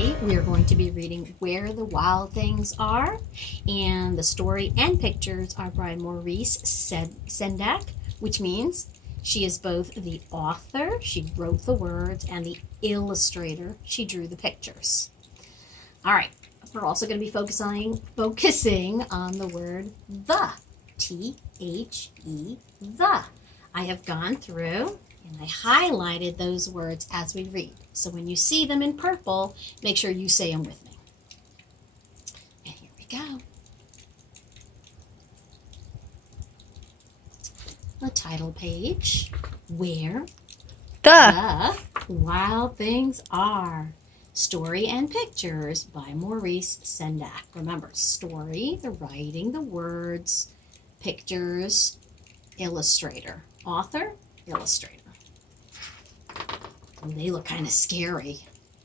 Today we are going to be reading Where the Wild Things Are, and the story and pictures are by Maurice Sendak, which means she is both the author, she wrote the words, and the illustrator, she drew the pictures. All right, we're also going to be focusing on the word the, T-H-E, the. I have gone through and I highlighted those words as we read. So when you see them in purple, make sure you say them with me. And here we go. The title page, Where the Wild Things Are. Story and Pictures by Maurice Sendak. Remember, story, the writing, the words, pictures, illustrator. Author, illustrator. Oh, they look kind of scary.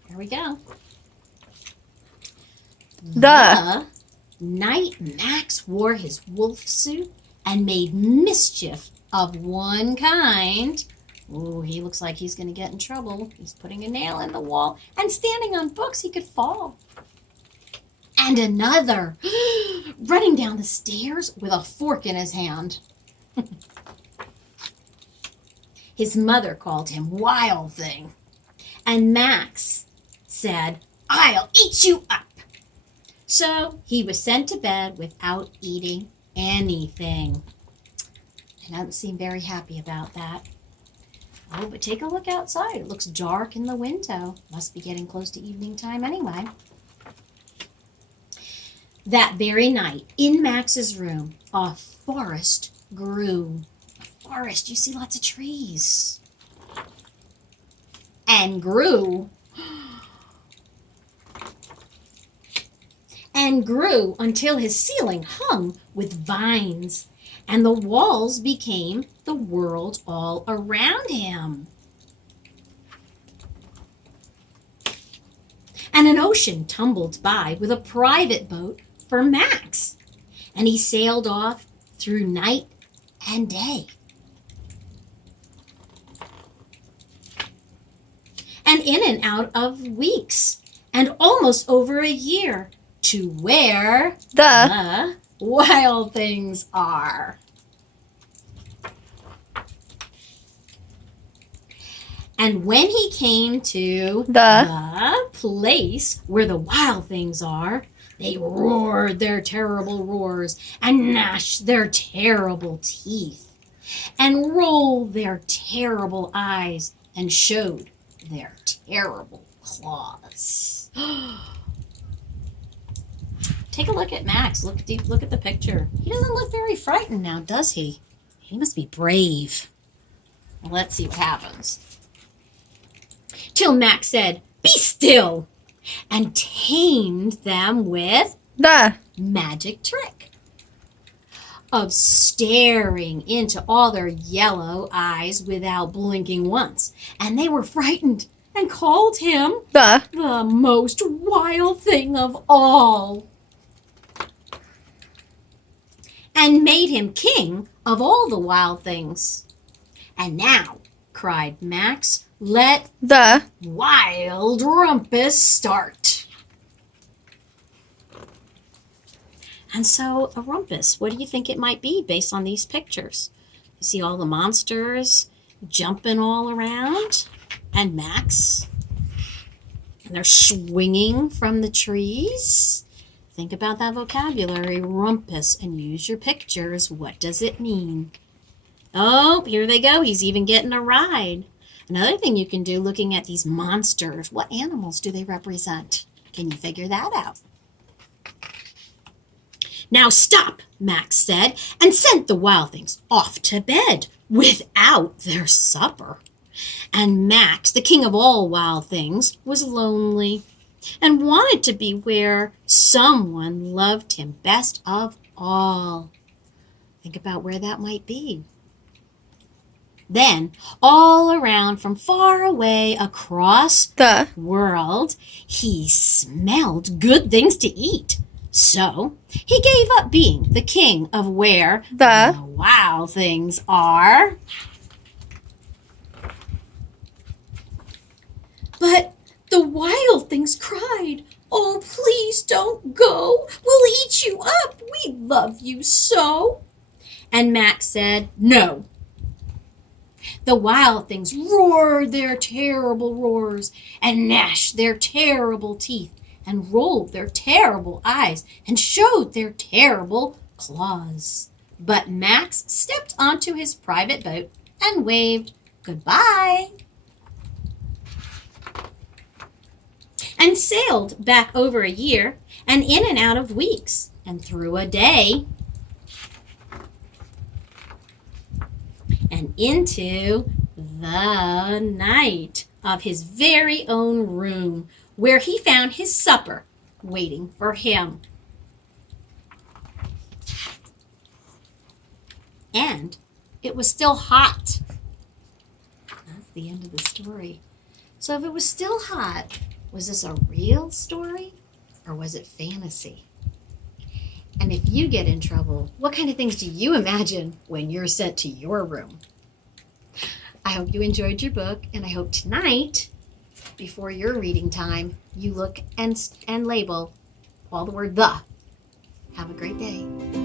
Here we go. The night Max wore his wolf suit and made mischief of one kind. Oh, he looks like he's going to get in trouble. He's putting a nail in the wall and standing on books he could fall. And another running down the stairs with a fork in his hand. His mother called him Wild Thing. And Max said, "I'll eat you up." So he was sent to bed without eating anything. He doesn't seem very happy about that. Oh, but take a look outside. It looks dark in the window. Must be getting close to evening time anyway. That very night, in Max's room, a forest grew. A forest, you see lots of trees. And grew. And grew until his ceiling hung with vines. And the walls became the world all around him. And an ocean tumbled by with a private boat for Max. And he sailed off through night and day. And in and out of weeks, and almost over a year, to where the wild things are. And when he came to the place where the wild things are, they roared their terrible roars and gnashed their terrible teeth and rolled their terrible eyes and showed their terrible claws. Take a look at Max. Look at the picture. He doesn't look very frightened now, does he? He must be brave. Well, let's see what happens. Till Max said, "Be still," and tamed them with the magic trick of staring into all their yellow eyes without blinking once. And they were frightened and called him the most wild thing of all. And made him king of all the wild things. And now, cried Max, let the wild rumpus start. And so a rumpus, what do you think it might be based on these pictures? You see all the monsters jumping all around, and Max, and they're swinging from the trees. Think about that vocabulary, rumpus, and use your pictures. What does it mean? Oh, here they go. He's even getting a ride. Another thing you can do looking at these monsters, what animals do they represent? Can you figure that out? Now stop, Max said, and sent the wild things off to bed without their supper. And Max, the king of all wild things, was lonely and wanted to be where someone loved him best of all. Think about where that might be. Then, all around from far away across the world, he smelled good things to eat. So, he gave up being the king of where the wild things are. But the wild things cried, go?" And Max said, "No." The wild things roared their terrible roars and gnashed their terrible teeth and rolled their terrible eyes and showed their terrible claws. But Max stepped onto his private boat and waved goodbye and sailed back over a year and in and out of weeks and through a day and into the night of his very own room, where he found his supper waiting for him. And it was still hot. That's the end of the story. So if it was still hot, was this a real story or was it fantasy? And if you get in trouble, what kind of things do you imagine when you're sent to your room? I hope you enjoyed your book, and I hope tonight, before your reading time, you look and label all the word "the." Have a great day.